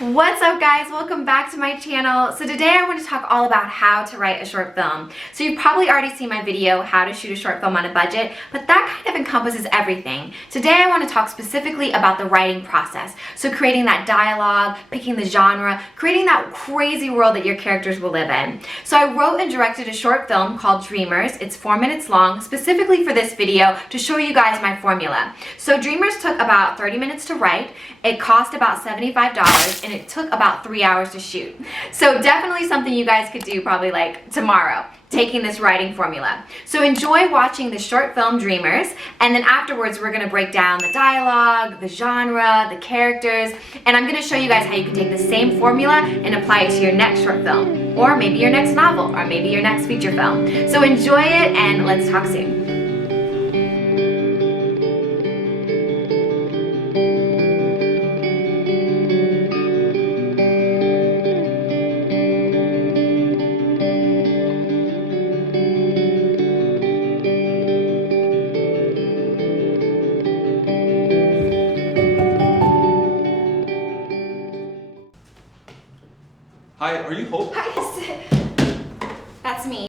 What's up guys, welcome back to my channel. So today I want to talk all about how to write a short film. So you've probably already seen my video, how to shoot a short film on a budget, but that kind of encompasses everything. Today I want to talk specifically about the writing process. So creating that dialogue, picking the genre, creating that crazy world that your characters will live in. So I wrote and directed a short film called Dreamers. It's 4 minutes long, specifically for this video to show you guys my formula. So Dreamers took about 30 minutes to write. It cost about $75 and it took about 3 hours to shoot. So definitely something you guys could do probably like tomorrow, taking this writing formula. So enjoy watching the short film Dreamers, and then afterwards we're gonna break down the dialogue, the genre, the characters, and I'm gonna show you guys how you can take the same formula and apply it to your next short film, or maybe your next novel, or maybe your next feature film. So enjoy it and let's talk soon. Hi, are you Hope? Hi, that's me.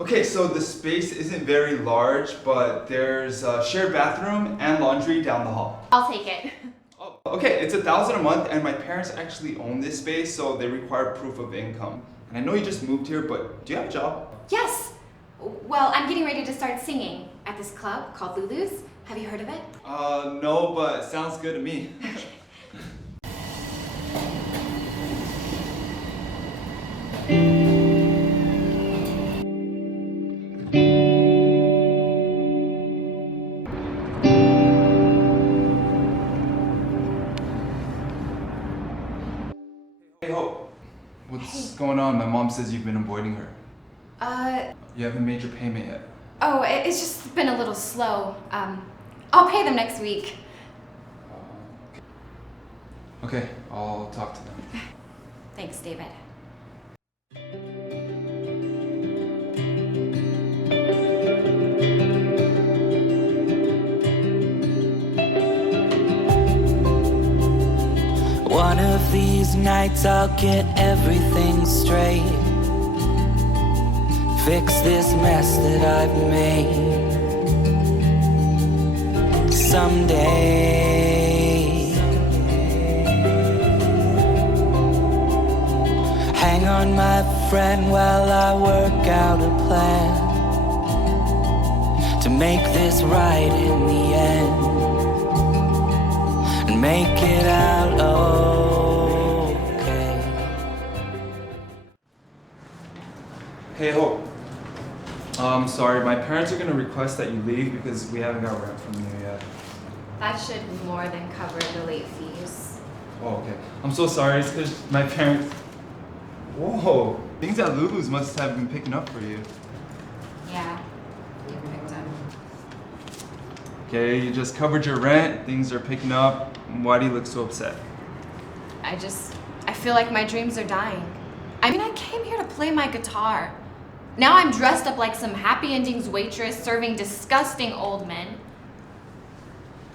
Okay, so the space isn't very large, but there's a shared bathroom and laundry down the hall. I'll take it. Oh, okay, it's $1,000 a month, and my parents actually own this space, so they require proof of income. And I know you just moved here, but do you have a job? Yes. Well, I'm getting ready to start singing at this club called Lulu's. Have you heard of it? No, but it sounds good to me. Hey Hope, what's going on? My mom says you've been avoiding her. You haven't made your payment yet. Oh, it's just been a little slow. I'll pay them next week. Okay, I'll talk to them. Thanks, David. One of these nights I'll get everything straight, fix this mess that I've made. Someday, hang on my friend while I work out a plan to make this right in the end and make it out okay. Hey Hope, sorry, my parents are gonna request that you leave because we haven't got rent from you yet. That should more than cover the late fees. Oh, okay. I'm so sorry, it's because my parents... Whoa, things at Lulu's must have been picking up for you. Yeah, you picked up. Okay, you just covered your rent, things are picking up. Why do you look so upset? I feel like my dreams are dying. I mean, I came here to play my guitar. Now I'm dressed up like some happy endings waitress serving disgusting old men.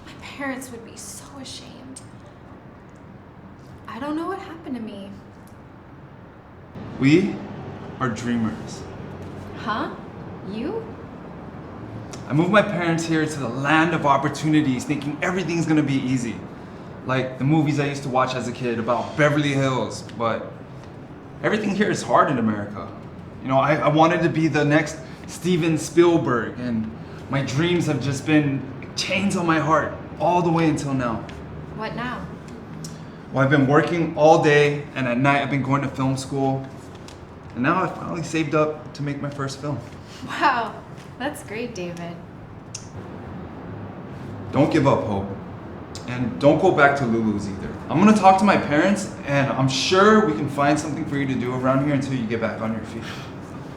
My parents would be so ashamed. I don't know what happened to me. We are dreamers. Huh? You? I moved my parents here to the land of opportunities, thinking everything's gonna be easy. Like the movies I used to watch as a kid about Beverly Hills, but everything here is hard in America. You know, I wanted to be the next Steven Spielberg, and my dreams have just been chains on my heart all the way until now. What now? Well, I've been working all day, and at night I've been going to film school, and now I've finally saved up to make my first film. Wow, that's great, David. Don't give up, Hope. And don't go back to Lulu's either. I'm gonna talk to my parents, and I'm sure we can find something for you to do around here until you get back on your feet.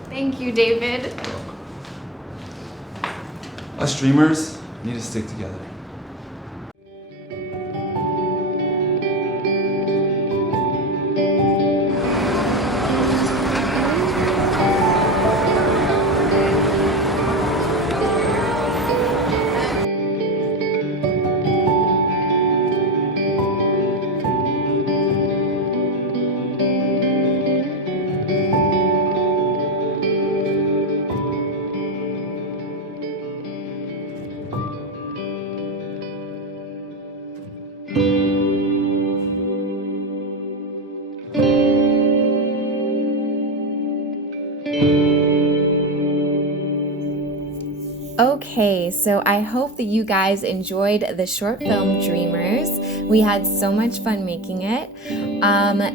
Thank you, David. Us dreamers need to stick together. Okay, so I hope that you guys enjoyed the short film Dreamers. We had so much fun making it.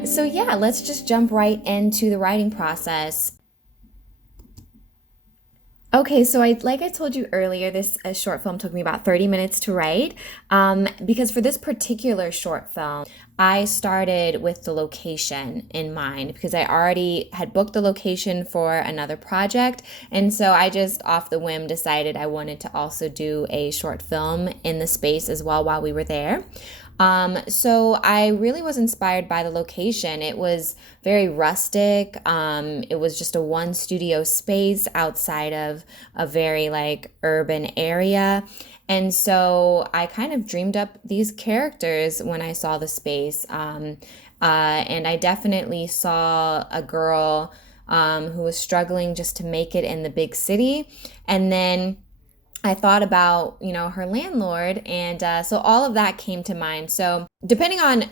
So yeah, let's just jump right into the writing process. Okay, so like I told you earlier, this short film took me about 30 minutes to write, because for this particular short film, I started with the location in mind because I already had booked the location for another project, and so I just off the whim decided I wanted to also do a short film in the space as well while we were there. So I really was inspired by the location. It was very rustic. It was just a one studio space outside of a very like urban area. And so I kind of dreamed up these characters when I saw the space. And I definitely saw a girl who was struggling just to make it in the big city. And then I thought about, her landlord, and so all of that came to mind. So depending on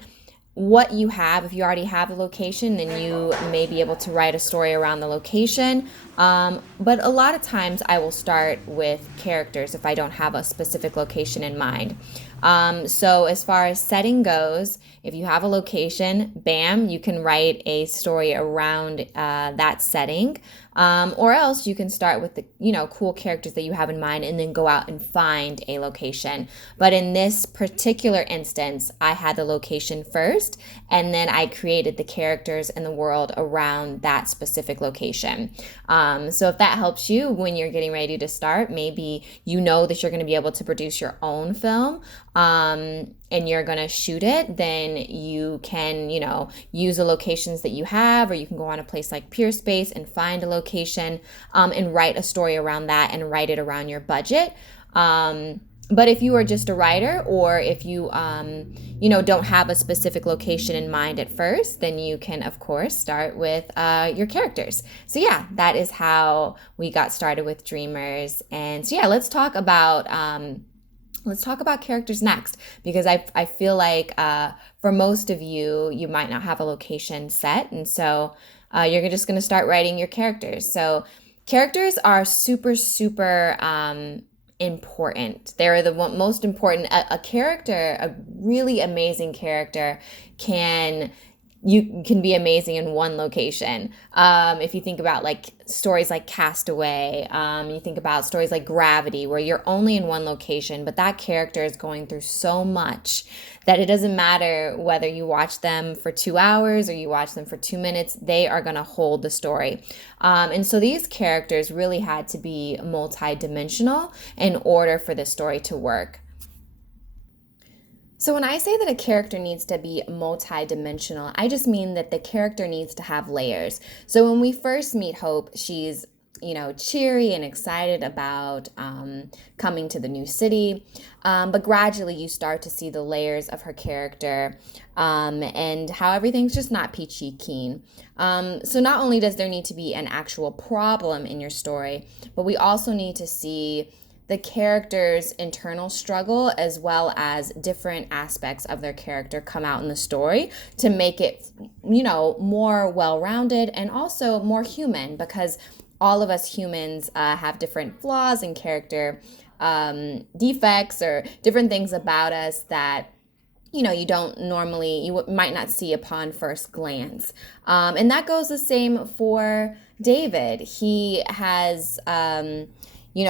what you have, if you already have the location, then you may be able to write a story around the location. But a lot of times I will start with characters if I don't have a specific location in mind. So as far as setting goes, if you have a location, bam, you can write a story around that setting. Or else you can start with the, cool characters that you have in mind and then go out and find a location. But in this particular instance, I had the location first, and then I created the characters and the world around that specific location. So if that helps you when you're getting ready to start, maybe you know that you're going to be able to produce your own film, and you're going to shoot it, then you can, use the locations that you have, or you can go on a place like Peerspace and find a location, and write a story around that and write it around your budget. But if you are just a writer, or if you, don't have a specific location in mind at first, then you can, of course, start with your characters. So yeah, that is how we got started with Dreamers. And so yeah, let's talk about characters next, because I feel like for most of you, you might not have a location set, and so you're just going to start writing your characters. So characters are super, super important. They're the most important. A character, a really amazing character, you can be amazing in one location. If you think about like stories like Castaway, you think about stories like Gravity, where you're only in one location, but that character is going through so much that it doesn't matter whether you watch them for 2 hours or you watch them for 2 minutes, they are going to hold the story. And so these characters really had to be multi-dimensional in order for the story to work. So when I say that a character needs to be multi-dimensional, I just mean that the character needs to have layers. So when we first meet Hope, she's cheery and excited about coming to the new city. But gradually you start to see the layers of her character, and how everything's just not peachy keen. So not only does there need to be an actual problem in your story, but we also need to see the character's internal struggle, as well as different aspects of their character come out in the story to make it, more well-rounded and also more human, because all of us humans have different flaws and character defects, or different things about us that you might not see upon first glance. And that goes the same for David. He has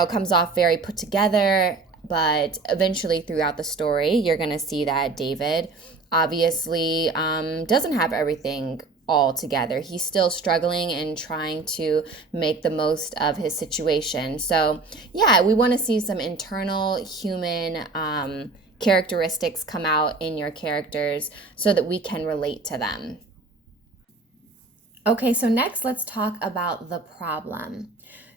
comes off very put together, but eventually throughout the story, you're going to see that David obviously doesn't have everything all together. He's still struggling and trying to make the most of his situation. So yeah, we want to see some internal human characteristics come out in your characters so that we can relate to them. Okay, so next let's talk about the problem.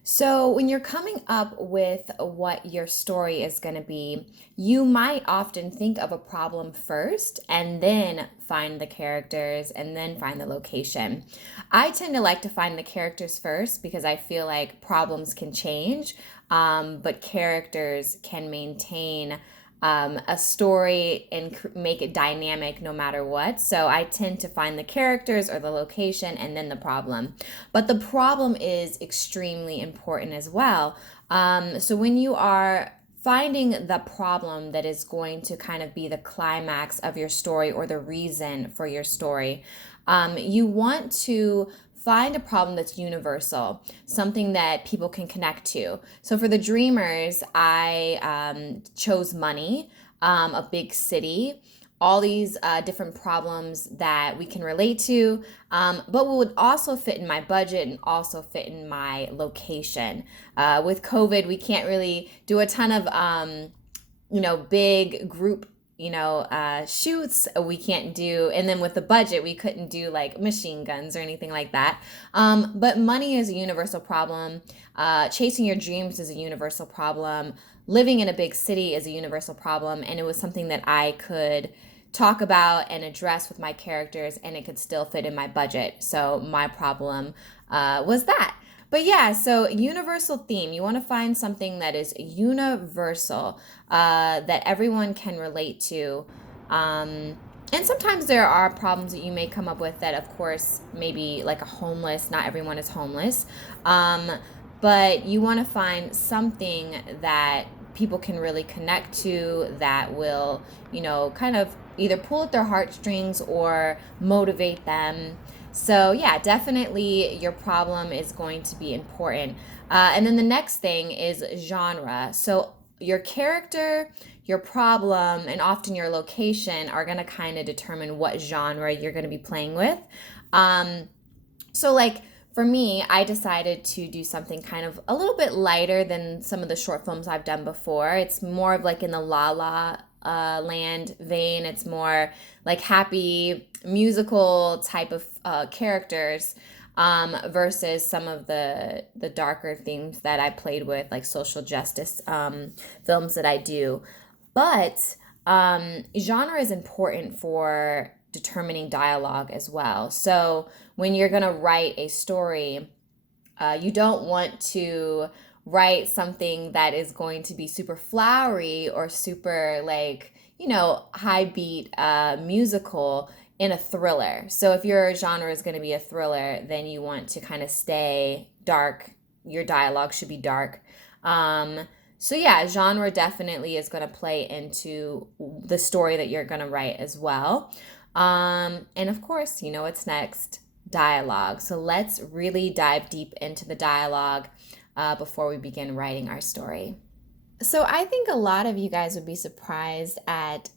So when you're coming up with what your story is going to be, you might often think of a problem first and then find the characters and then find the location. I tend to like to find the characters first because I feel like problems can change, but characters can maintain a story and make it dynamic no matter what. So I tend to find the characters or the location and then the problem. But the problem is extremely important as well. So when you are finding the problem that is going to kind of be the climax of your story or the reason for your story, you want to find a problem that's universal, something that people can connect to. So for the dreamers, I chose money, a big city, all these different problems that we can relate to, but would also fit in my budget and also fit in my location. With COVID, we can't really do a ton of, big group, shoots. We can't do, and then with the budget, we couldn't do like machine guns or anything like that. But money is a universal problem. Chasing your dreams is a universal problem. Living in a big city is a universal problem, and it was something that I could talk about and address with my characters, and it could still fit in my budget. So my problem was that. But yeah, so universal theme. You want to find something that is universal, that everyone can relate to. And sometimes there are problems that you may come up with that, of course, maybe like a homeless, not everyone is homeless. But you want to find something that people can really connect to, that will, kind of either pull at their heartstrings or motivate them. So yeah, definitely your problem is going to be important. And then the next thing is genre. So your character, your problem, and often your location are going to kind of determine what genre you're going to be playing with. So like, for me, I decided to do something kind of a little bit lighter than some of the short films I've done before. It's more of like in the La La Land vein. It's more like happy musical type of characters versus some of the darker themes that I played with, like social justice films that I do. But genre is important for determining dialogue as well. So when you're going to write a story, you don't want to write something that is going to be super flowery or super like, high beat musical in a thriller. So if your genre is going to be a thriller, then you want to kind of stay dark. Your dialogue should be dark. So yeah, genre definitely is going to play into the story that you're going to write as well. And of course, what's next? Dialogue. So let's really dive deep into the dialogue before we begin writing our story. So I think a lot of you guys would be surprised at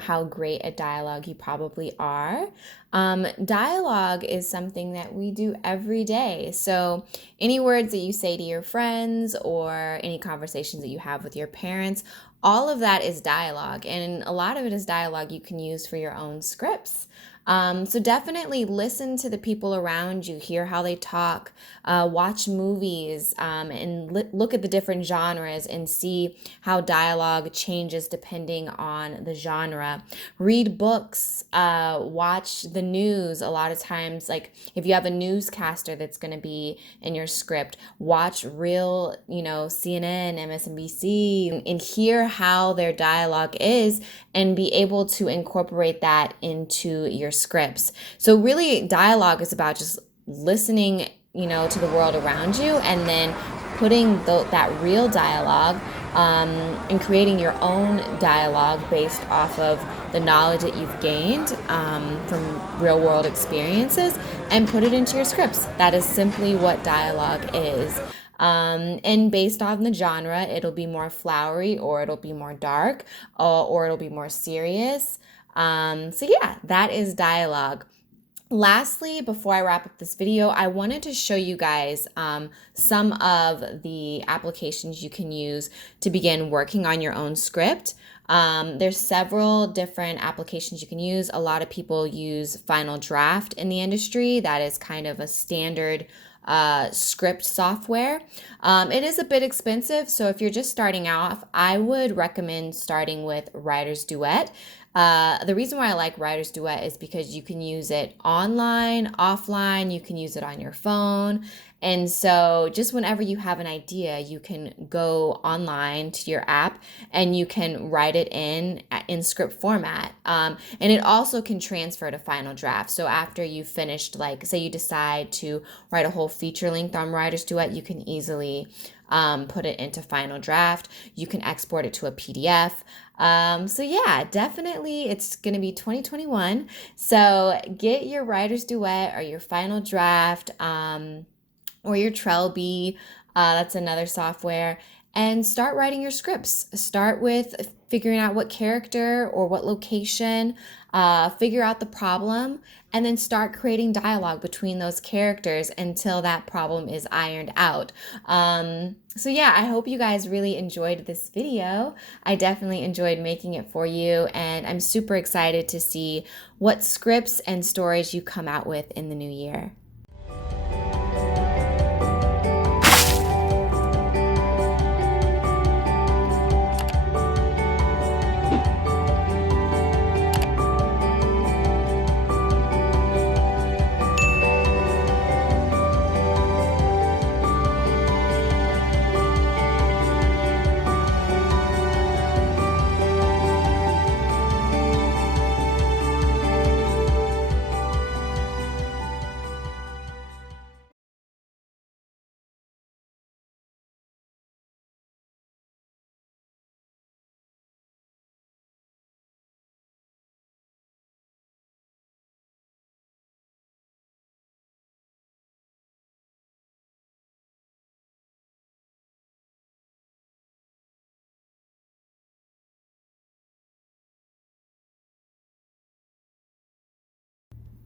how great at dialogue you probably are. Dialogue is something that we do every day. So any words that you say to your friends or any conversations that you have with your parents, all of that is dialogue. And a lot of it is dialogue you can use for your own scripts. So definitely listen to the people around you, hear how they talk, watch movies, and look at the different genres and see how dialogue changes depending on the genre. Read books, watch the news. A lot of times, like if you have a newscaster that's going to be in your script, watch real, CNN, MSNBC, and hear how their dialogue is and be able to incorporate that into your scripts. So really dialogue is about just listening, to the world around you and then putting that real dialogue and creating your own dialogue based off of the knowledge that you've gained from real world experiences and put it into your scripts. That is simply what dialogue is. And based on the genre, it'll be more flowery or it'll be more dark or it'll be more serious. So yeah, that is dialogue. Lastly, before I wrap up this video, I wanted to show you guys some of the applications you can use to begin working on your own script. There's several different applications you can use. A lot of people use Final Draft in the industry. That is kind of a standard script software. It is a bit expensive, so if you're just starting off, I would recommend starting with Writer's Duet. The reason why I like Writer's Duet is because you can use it online, offline, you can use it on your phone. And so just whenever you have an idea, you can go online to your app and you can write it in script format. And it also can transfer to Final Draft. So after you've finished, like say you decide to write a whole feature length on Writer's Duet, you can easily put it into Final Draft. You can export it to a PDF. So yeah, definitely it's going to be 2021. So get your Writer's Duet or your Final Draft, or your Trelby, that's another software, and start writing your scripts. Start with figuring out what character or what location, figure out the problem, and then start creating dialogue between those characters until that problem is ironed out. So yeah, I hope you guys really enjoyed this video. I definitely enjoyed making it for you, and I'm super excited to see what scripts and stories you come out with in the new year.